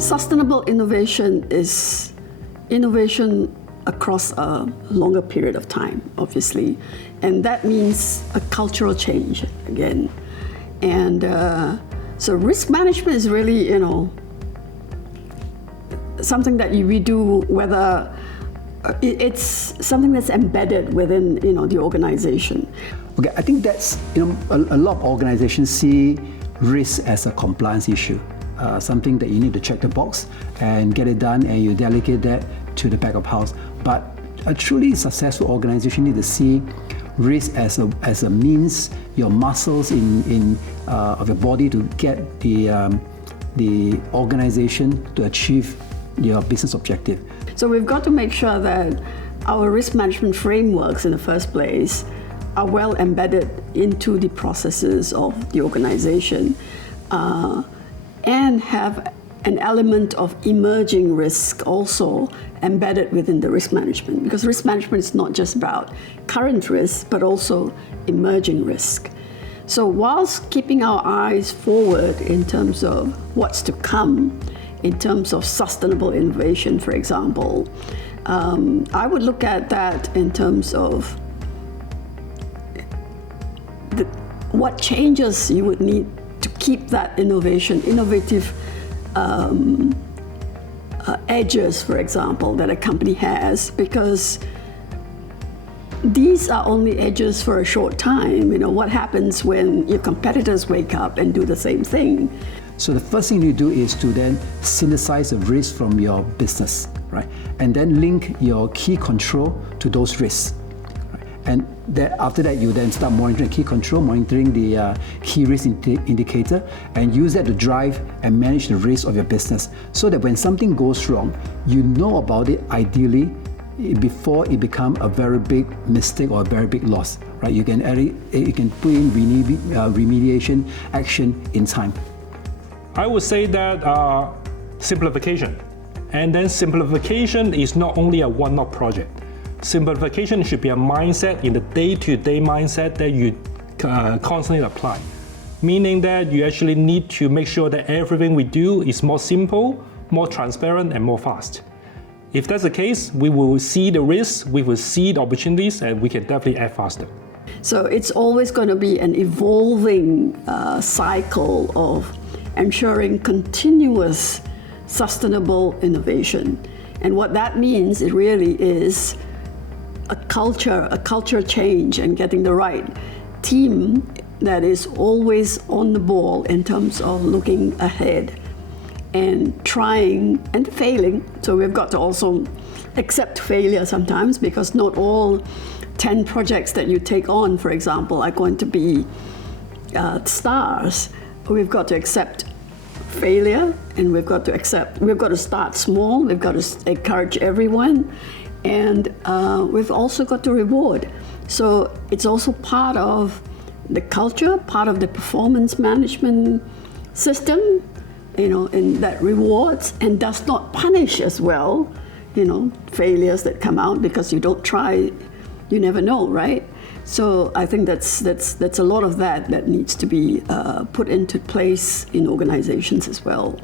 Sustainable innovation is innovation across a longer period of time, obviously, and that means a cultural change again. And so risk management is really, something that we do, whether it's something that's embedded within, the organization. Okay, I think that's, a lot of organizations see risk as a compliance issue, something that you need to check the box and get it done, and you delegate that to the back of house. But a truly successful organization need to see risk as a means, your muscles of your body to get the organization to achieve your business objective. So we've got to make sure that our risk management frameworks in the first place are well embedded into the processes of the organization, and have an element of emerging risk also embedded within the risk management, because risk management is not just about current risk, but also emerging risk. So whilst keeping our eyes forward in terms of what's to come, in terms of sustainable innovation, for example, I would look at that in terms of what changes you would need to keep that innovative edges, for example, that a company has, because these are only edges for a short time. What happens when your competitors wake up and do the same thing? So the first thing you do is to then synthesize the risk from your business, right? And then link your key control to those risks. And after that, you then start monitoring key control, monitoring the key risk indicator, and use that to drive and manage the risk of your business, so that when something goes wrong, you know about it ideally before it becomes a very big mistake or a very big loss, right? You can put in remediation action in time. I would say that simplification. And then simplification is not only a one-off project. Simplification should be a mindset in the day-to-day mindset that you constantly apply. Meaning that you actually need to make sure that everything we do is more simple, more transparent, and more fast. If that's the case, we will see the risks, we will see the opportunities, and we can definitely act faster. So it's always going to be an evolving cycle of ensuring continuous sustainable innovation. And what that means, it really is a culture change, and getting the right team that is always on the ball in terms of looking ahead and trying and failing. So we've got to also accept failure sometimes, because not all 10 projects that you take on, for example, are going to be stars. We've got to accept failure, and we've got to start small, we've got to encourage everyone, and we've also got to reward. So it's also part of the culture, part of the performance management system, and that rewards and does not punish as well, failures that come out, because you don't try, you never know, right? So I think that's a lot of that needs to be put into place in organizations as well.